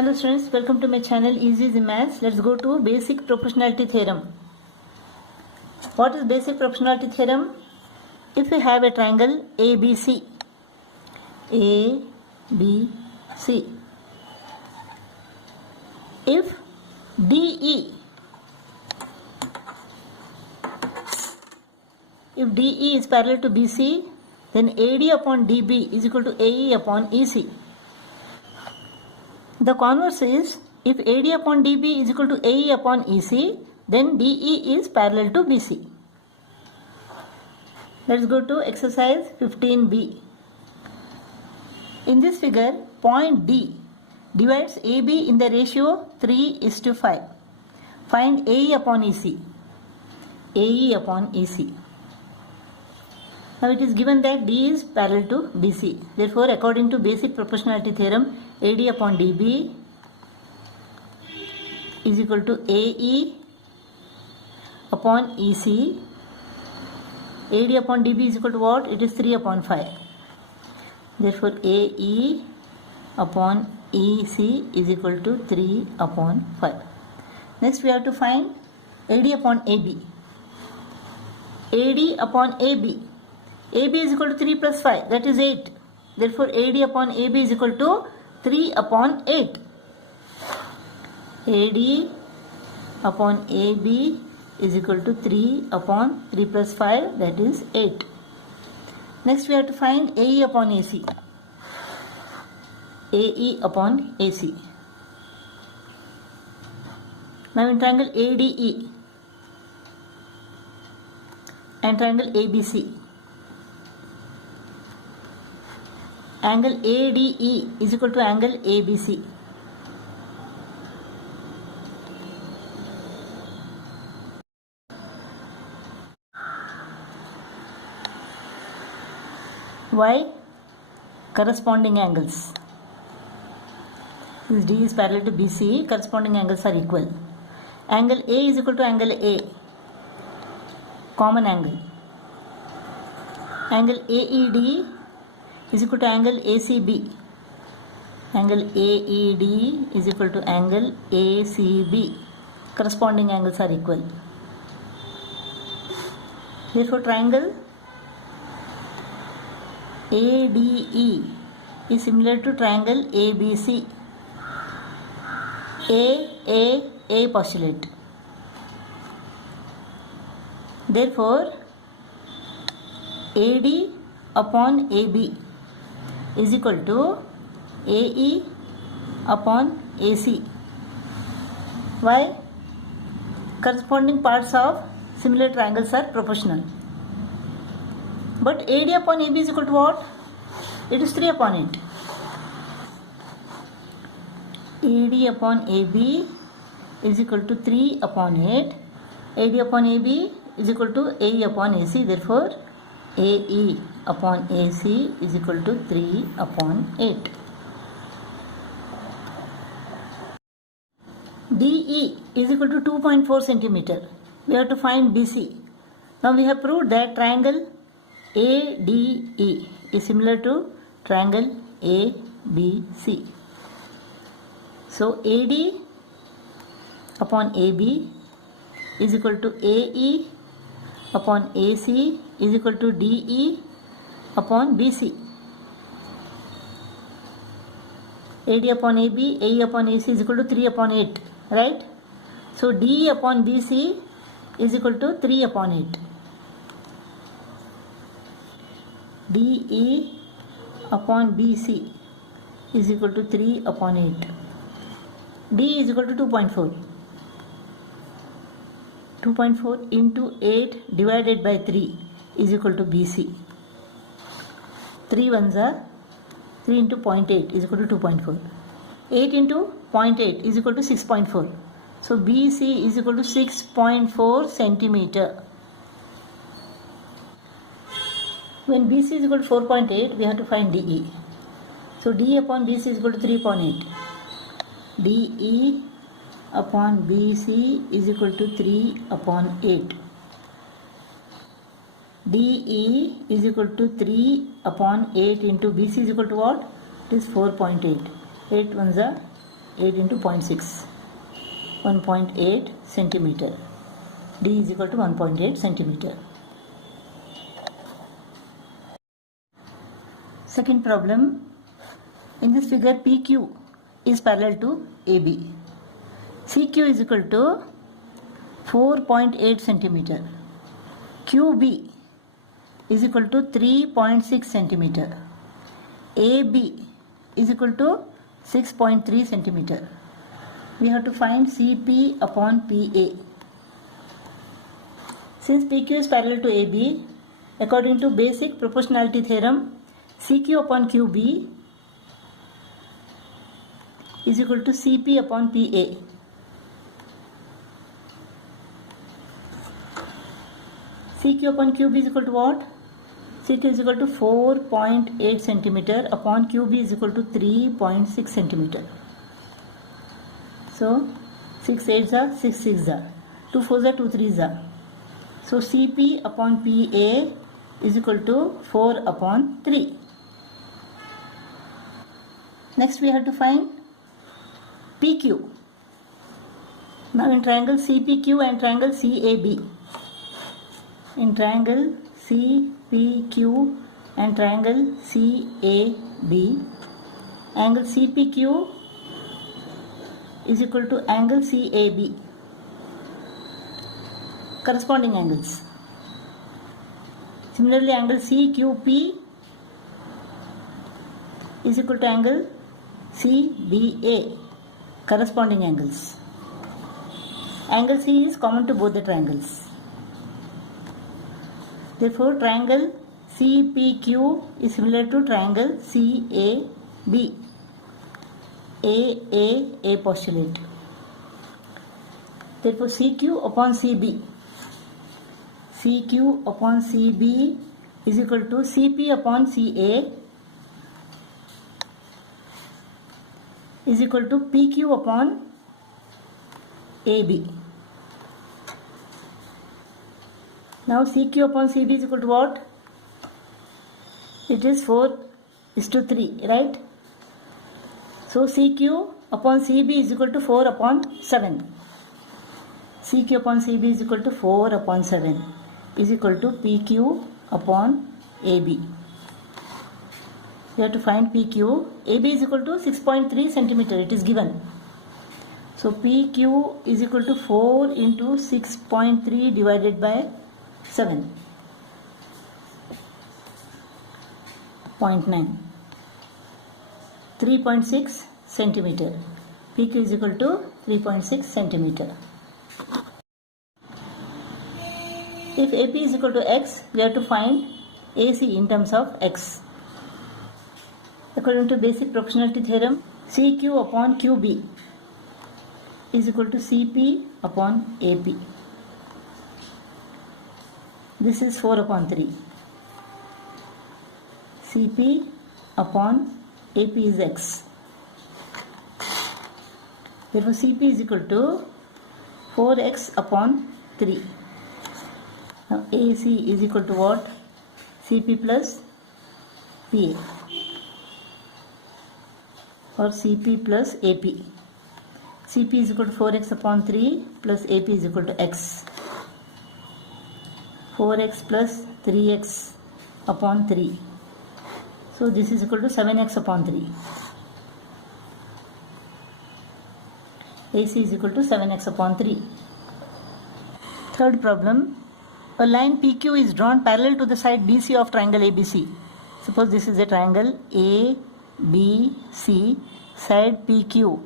Hello students, welcome to my channel Easy Maths. Let's go to basic proportionality theorem. What is basic proportionality theorem? If we have a triangle ABC, if DE is parallel to BC, then AD upon DB is equal to AE upon EC. The converse is, if AD upon DB is equal to AE upon EC, then DE is parallel to BC. Let's go to exercise 15B. In this figure, point D divides AB in the ratio 3:5. Find AE upon EC. AE upon EC. Now it is given that D is parallel to BC. Therefore, according to basic proportionality theorem, AD upon DB is equal to AE upon EC. AD upon DB is equal to what? It is 3 upon 5. Therefore, AE upon EC is equal to 3 upon 5. Next, we have to find AD upon AB. AD upon AB. AB is equal to 3 plus 5, that is 8. Therefore, AD upon AB is equal to 3 upon 8. AD upon AB is equal to 3 upon 3 plus 5, that is 8. Next, we have to find AE upon AC. AE upon AC. Now, in triangle ADE and triangle ABC, angle ADE is equal to angle ABC. Why? Corresponding angles. Since D is parallel to BC, corresponding angles are equal. Angle A is equal to angle A, common angle. Angle AED is equal to angle ACB. Angle AED is equal to angle ACB. Corresponding angles are equal. Therefore, triangle ADE is similar to triangle ABC. A postulate. Therefore, AD upon AB is equal to AE upon AC. Why? Corresponding parts of similar triangles are proportional. But AD upon AB is equal to what? It is 3 upon 8. AD upon AB is equal to 3 upon 8. AD upon AB is equal to AE upon AC. Therefore, AE upon AC is equal to 3 upon 8. DE is equal to 2.4 centimeter. We have to find BC. Now we have proved that triangle ADE is similar to triangle ABC. So AD upon AB is equal to AE upon AC is equal to DE upon BC. AD upon AB, AE upon AC is equal to 3 upon 8, right? So DE upon BC is equal to 3 upon 8. DE upon BC is equal to 3 upon 8. D is equal to 2.4. 2.4 into 8 divided by 3 is equal to BC. 3 ones are 3 into 0.8 is equal to 2.4. 8 into 0.8 is equal to 6.4. So BC is equal to 6.4 centimeter. When BC is equal to 4.8, we have to find DE. So DE upon BC is equal to 3 upon 8. DE upon BC is equal to 3 upon 8. DE is equal to 3 upon 8 into BC is equal to what? It is 4.8. 8 ones are 8 into 0.6, 1.8 centimeter. D is equal to 1.8 centimeter. Second problem. In this figure, PQ is parallel to AB. CQ is equal to 4.8 centimeter. QB is equal to 3.6 centimeter. AB is equal to 6.3 centimeter. We have to find CP upon PA. Since PQ is parallel to AB, according to basic proportionality theorem, CQ upon QB is equal to CP upon PA. CQ upon QB is equal to what? CQ is equal to 4.8 centimeter upon QB is equal to 3.6 centimeter. So 6 8s are 6 6s are 2 4s are 2 3s are. So CP upon PA is equal to 4 upon 3. Next we have to find PQ. Now in triangle CPQ and triangle CAB. In triangle CPQ and triangle CAB, angle CPQ is equal to angle CAB. Corresponding angles. Similarly, angle CQP is equal to angle CBA. Corresponding angles. Angle C is common to both the triangles. Therefore, triangle CPQ is similar to triangle CAB. A postulate. Therefore, CQ upon CB. CQ upon CB is equal to CP upon CA is equal to PQ upon AB. Now CQ upon CB is equal to what? It is 4:3, right? So CQ upon CB is equal to 4 upon 7. CQ upon CB is equal to 4 upon 7 is equal to PQ upon AB. We have to find PQ. AB is equal to 6.3 centimeter. It is given. So PQ is equal to 4 into 6.3 divided by 7. 0.9. 3.6 centimeter. PQ is equal to 3.6 centimeter. If AP is equal to X, we have to find AC in terms of X. According to basic proportionality theorem, CQ upon QB is equal to CP upon AP. This is 4 upon 3. CP upon AP is X. Therefore, CP is equal to 4x upon 3. Now, AC is equal to what? CP plus PA or CP plus AP. CP is equal to 4x upon 3 plus AP is equal to x. 4x plus 3x upon 3. So this is equal to 7x upon 3. AC is equal to 7x upon 3. Third problem. A line PQ is drawn parallel to the side BC of triangle ABC. Suppose this is a triangle ABC. Side PQ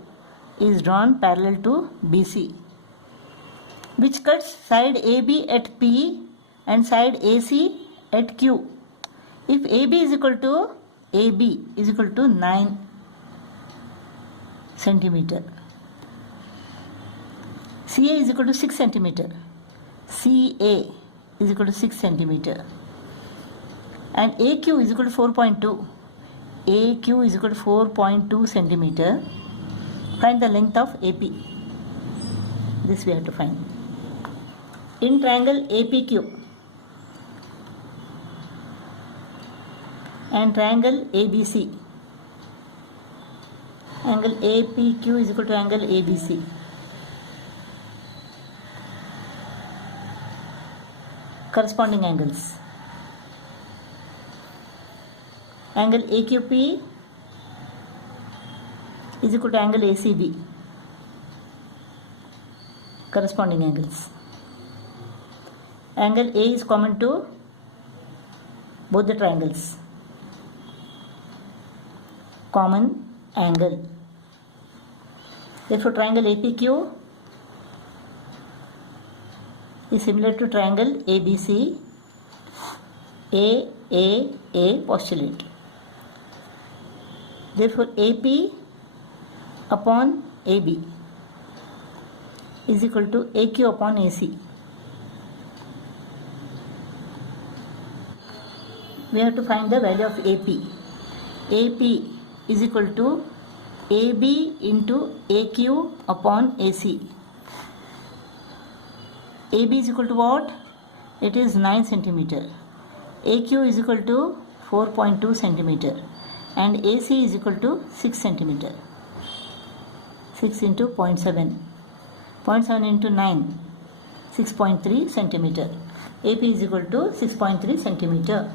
is drawn parallel to BC, which cuts side AB at P and side AC at Q. If AB is equal to 9 centimeter, CA is equal to 6 centimeter, CA is equal to 6 centimeter, and AQ is equal to 4.2. AQ is equal to 4.2 centimeter. Find the length of AP. This we have to find. In triangle APQ and triangle ABC, Angle APQ is equal to angle ABC. Corresponding angles. Angle AQP is equal to angle ACB. Corresponding angles. Angle A is common to both the triangles. Common angle. Therefore, triangle APQ is similar to triangle ABC. A postulate. Therefore, AP upon AB is equal to AQ upon AC. We have to find the value of AP. AP is equal to AB into AQ upon AC. AB is equal to what? It is 9 centimeter. AQ is equal to 4.2 centimeter. And AC is equal to 6 centimeter. 6 into 0.7. 0.7 into 9. 6.3 centimeter. AP is equal to 6.3 centimeter.